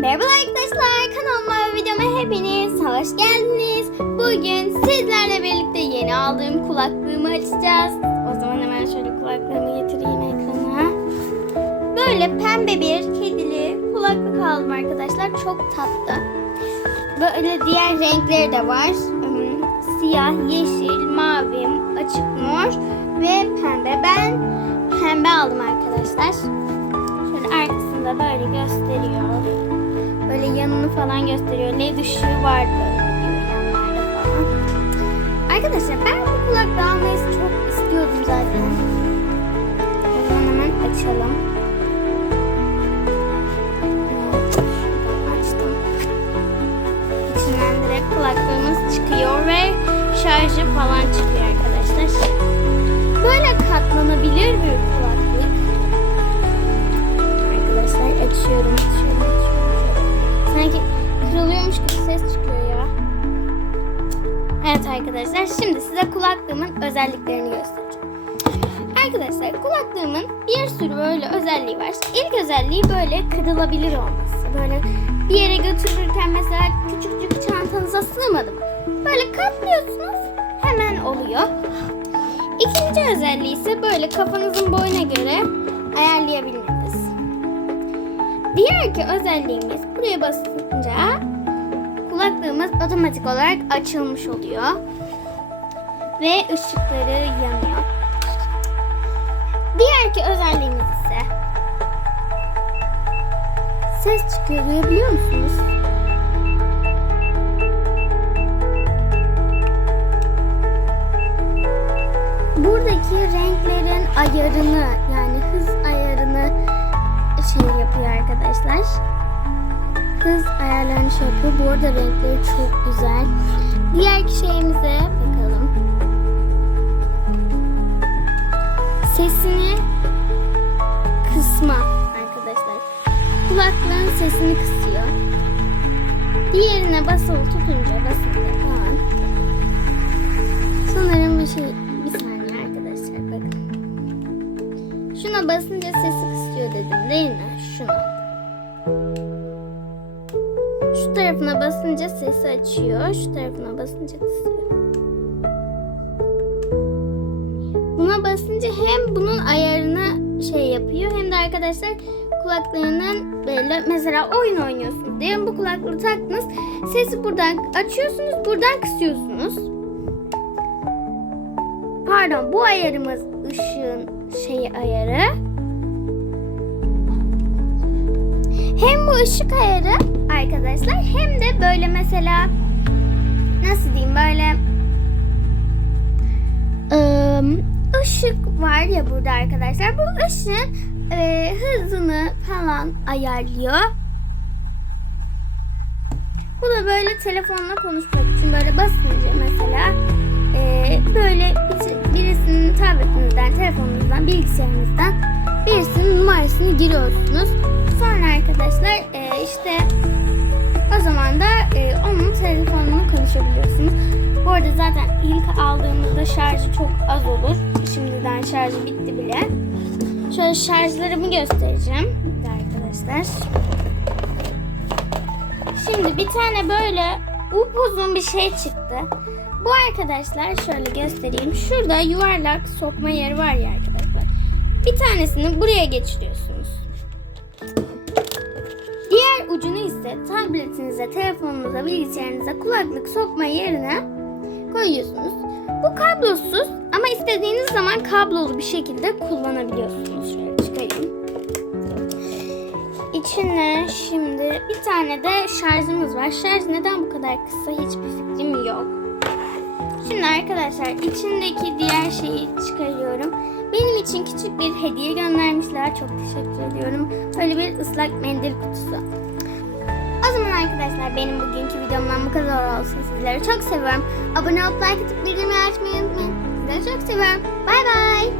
Merhaba arkadaşlar kanalıma ve videoma hepiniz hoş geldiniz. Bugün sizlerle birlikte yeni aldığım kulaklığımı açacağız. O zaman hemen şöyle kulaklığımı getireyim ekrana. Böyle pembe bir kedili kulaklık aldım arkadaşlar. Çok tatlı. Böyle diğer renkleri de var. Hmm, Siyah, yeşil, mavi, açık mor ve pembe. Ben pembe aldım arkadaşlar. Şöyle arkasında böyle gösteriyor. Böyle yanını falan gösteriyor. LED ışığı vardı yanlarda falan. Arkadaşlar ben bu kulaklığı almayı çok istiyordum zaten. O zaman hemen açalım. Açtım. İçinden direkt kulaklığımız çıkıyor ve şarjı falan çıkıyor arkadaşlar. Böyle katlanabilir bir kulaklık. Arkadaşlar açıyorum, açıyorum. Arkadaşlar şimdi size kulaklığımın özelliklerini göstereceğim. Arkadaşlar kulaklığımın bir sürü böyle özelliği var. İlk özelliği böyle kırılabilir olması. Böyle bir yere götürürken mesela küçücük çantanıza sığmadı mı? Böyle katlıyorsunuz hemen oluyor. İkinci özelliği ise böyle kafanızın boyuna göre ayarlayabilmeniz. Diğer ki özelliğimiz buraya basınca kulaklığımız otomatik olarak açılmış oluyor. Ve ışıkları yanıyor. Diğer ki özelliğimiz ise ses çıkıyor duyabiliyor musunuz? Buradaki renklerin ayarını yani hız ayarını şey yapıyor arkadaşlar. Hız ayarlarını şey yapıyor. Bu arada renkleri çok güzel. Diğer şeyimize bakalım. Sesini kısma arkadaşlar. Kulaklığın sesini kısıyor. Diğerine basılı tutunca basınca Şu tarafına basınca sesi açıyor. Şu tarafına basınca kısıyor. Buna basınca hem bunun ayarını şey yapıyor hem de arkadaşlar kulaklığının böyle mesela oyun oynuyorsunuz. Diyelim bu kulaklığı taktınız. Sesi buradan açıyorsunuz, buradan kısıyorsunuz. Pardon bu ayarımız ışığın şeyi ayarı. Hem bu ışık ayarı arkadaşlar hem de böyle mesela nasıl diyeyim böyle ışık var ya burada arkadaşlar. Bu ışığın e, hızını falan ayarlıyor. Bu da böyle telefonla konuşmak için böyle basınca mesela e, böyle bir- birisinin tabletinizden, telefonunuzdan, bilgisayarınızdan numarasını giriyorsunuz. Sonra arkadaşlar e, işte o zaman da e, onun telefonunu konuşabiliyorsunuz. Bu arada zaten ilk aldığımızda şarjı çok az olur. Şimdiden şarjı bitti bile. Şöyle şarjlarımı göstereceğim arkadaşlar. Şimdi bir tane böyle upuzun bir şey çıktı. Bu arkadaşlar şöyle göstereyim. Şurada yuvarlak sokma yeri var ya arkadaşlar. Bir tanesini buraya geçiriyorsunuz. Diğer ucunu ise tabletinize, telefonunuza, bilgisayarınıza kulaklık sokma yerine koyuyorsunuz. Bu kablosuz ama istediğiniz zaman kablolu bir şekilde kullanabiliyorsunuz. Şöyle çıkarayım. İçine şimdi bir tane de şarjımız var. Şarj neden bu kadar kısa hiçbir fikrim yok. Şimdi arkadaşlar içindeki diğer şeyi çıkarıyorum. Benim için küçük bir hediye göndermişler. Çok teşekkür ediyorum. Böyle bir ıslak mendil kutusu. O zaman arkadaşlar benim bugünkü videomdan bu kadar olsun. Sizleri çok seviyorum. Abone olup like atıp bildirimleri açmayı unutmayın. Sizleri çok seviyorum. Bay bay.